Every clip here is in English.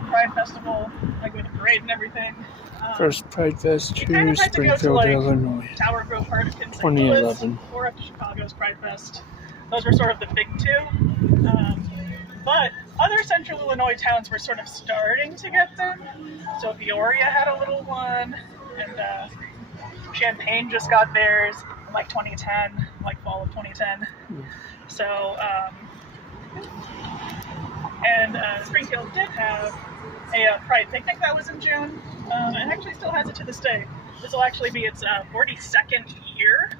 Pride Festival, like with a parade and everything. First Pride Fest You kind to of had to go to Springfield, like Illinois. Tower Grove Park in St. Louis 2011. or up to Chicago's Pride Fest. Those were sort of the big two. But other central Illinois towns were sort of starting to get them. So Peoria had a little one, and Champaign just got theirs in like 2010, like fall of 2010. So, Springfield did have a Pride picnic that was in June, and actually still has it to this day. This will actually be its 42nd year.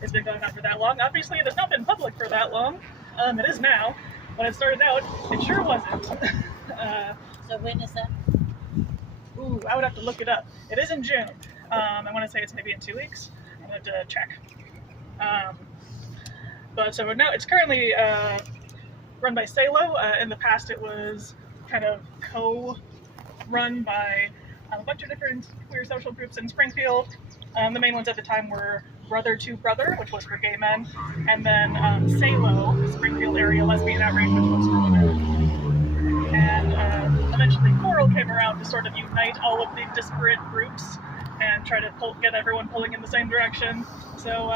It's been going on for that long. Obviously, it has not been public for that long. It is now. When it started out, it sure wasn't. So when is that? Ooh, I would have to look it up. It is in June. I want to say it's maybe in 2 weeks. I'm going to check. But so no, it's currently run by Salo. In the past, it was kind of co-run by a bunch of different queer social groups in Springfield. The main ones at the time were Brother to Brother, which was for gay men, and then Salo, Springfield Area Lesbian Outrage, which was for women. And eventually Coral came around to sort of unite all of the disparate groups and try to get everyone pulling in the same direction. So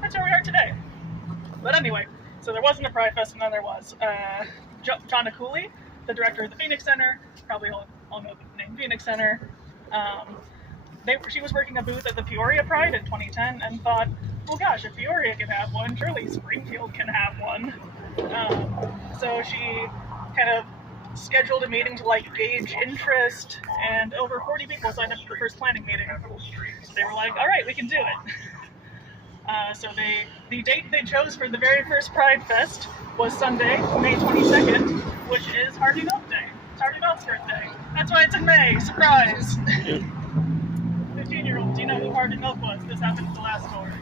that's where we are today. But anyway, so there wasn't a Pride Fest, and then there was. Jonna Cooley, the director of the Phoenix Center, probably all know the name Phoenix Center. She was working a booth at the Peoria Pride in 2010 and thought, well gosh, if Peoria can have one, surely Springfield can have one. So she kind of scheduled a meeting to like gauge interest, and over 40 people signed up for the first planning meeting. So they were like, all right, we can do it. So the date they chose for the very first Pride Fest was Sunday, May 22nd, which is Harvey Milk Day. It's Harvey Milk's birthday. That's why it's in May. Surprise! 15-year-old, do you know who Harvey Milk was? This happened at the last story.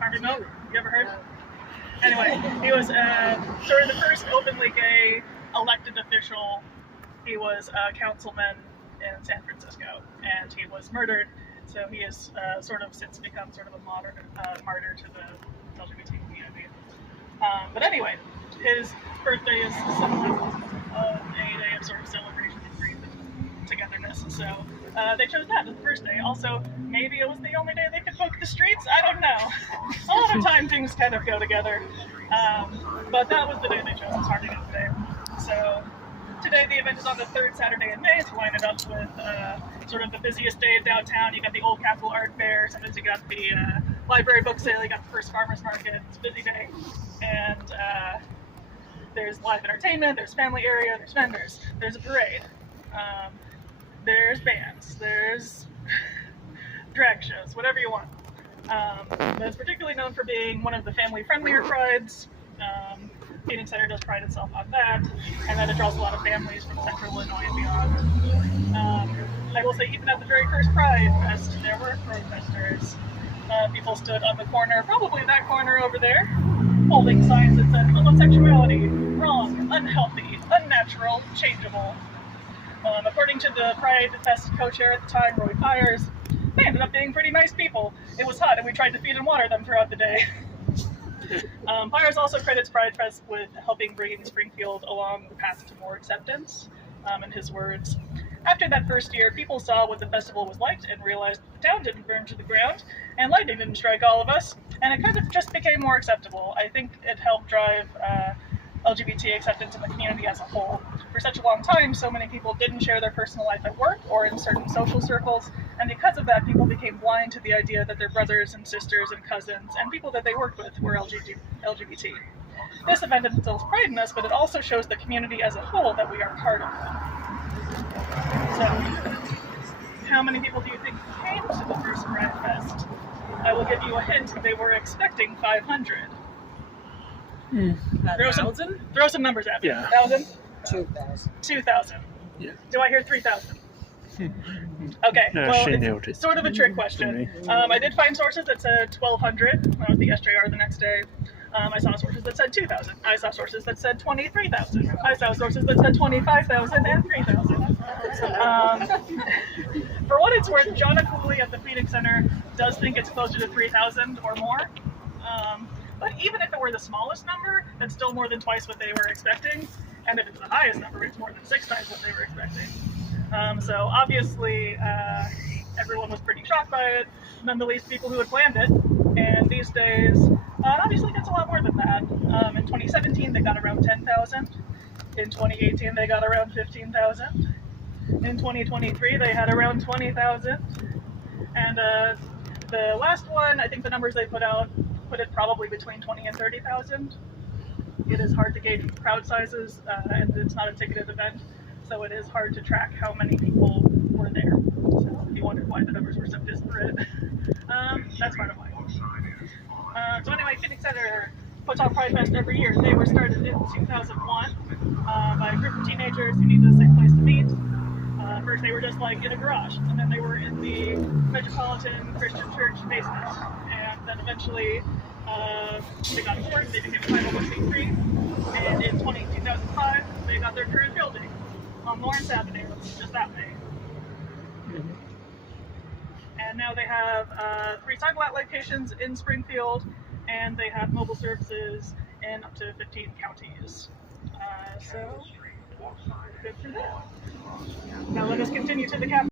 Harvey Milk? You ever heard? Anyway, he was sort of the first openly gay elected official. He was a councilman in San Francisco, and he was murdered. So he has sort of since become sort of a martyr to the LGBT community. But anyway, his birthday is somewhat of a day of sort of celebration and grief and togetherness. So they chose that as the first day. Also, maybe it was the only day they could book the streets. I don't know. A lot of time things kind of go together. But that was the day they chose as Harvey Milk Day. So today the event is on the third Saturday in May to line it up with sort of the busiest day in downtown. You got the Old Castle Art Fair, sometimes you got the library book sale, you got the first farmers market. It's a busy day. And there's live entertainment, there's family area, there's vendors, there's a parade, there's bands, there's drag shows, whatever you want. But it's particularly known for being one of the family-friendlier prides. Phoenix Center does pride itself on that, and then it draws a lot of families from central Illinois and beyond. I will say, even at the very first Pride Fest, there were protesters. People stood on the corner, probably that corner over there, holding signs that said homosexuality, wrong, unhealthy, unnatural, changeable. According to the Pride Fest co-chair at the time, Roy Pyers, they ended up being pretty nice people. It was hot, and we tried to feed and water them throughout the day. Pyers also credits Pride Fest with helping bring Springfield along the path to more acceptance. In his words, after that first year, people saw what the festival was like and realized that the town didn't burn to the ground, and lightning didn't strike all of us, and it kind of just became more acceptable. I think it helped drive LGBT acceptance in the community as a whole. For such a long time, so many people didn't share their personal life at work or in certain social circles, and because of that, people became blind to the idea that their brothers and sisters and cousins and people that they worked with were LGBT. This event instills pride in us, but it also shows the community as a whole that we are part of it. So, how many people do you think came to the first Pride Fest? I will give you a hint. They were expecting 500. 1,000? Throw some numbers at me. Yeah. 1,000? 2,000. 2,000. Yeah. Do I hear 3,000? Okay, No, well, she nailed it. it's sort of a trick question. I did find sources that said 1,200. I was the SJR the next day. I saw sources that said 2,000. I saw sources that said 23,000. I saw sources that said 25,000 and 3,000. For what it's worth, Jonna Cooley at the Phoenix Center does think it's closer to 3,000 or more. But even if it were the smallest number, that's still more than twice what they were expecting. And if it's the highest number, it's more than 6 times what they were expecting. So obviously, everyone was pretty shocked by it, none the least people who had planned it. And these days, obviously gets a lot more than that. In 2017, they got around 10,000. In 2018, they got around 15,000. In 2023, they had around 20,000. And the last one, I think the numbers they put out put it probably between 20 and 30,000. It is hard to gauge crowd sizes, and it's not a ticketed event, so it is hard to track how many people were there. So if you wondered why the numbers were so disparate, that's part of why. So anyway, Phoenix Center puts on Pride Fest every year. They were started in 2001 by a group of teenagers who needed a safe place to meet. First they were just like in a garage, and then they were in the Metropolitan Christian Church basement, and then eventually they got forced, they became 501c3, and in 2005 they got their current building on Lawrence Avenue, just that way. And now they have 3 satellite locations in Springfield, and they have mobile services in up to 15 counties. So good for them. Now let us continue to the capital.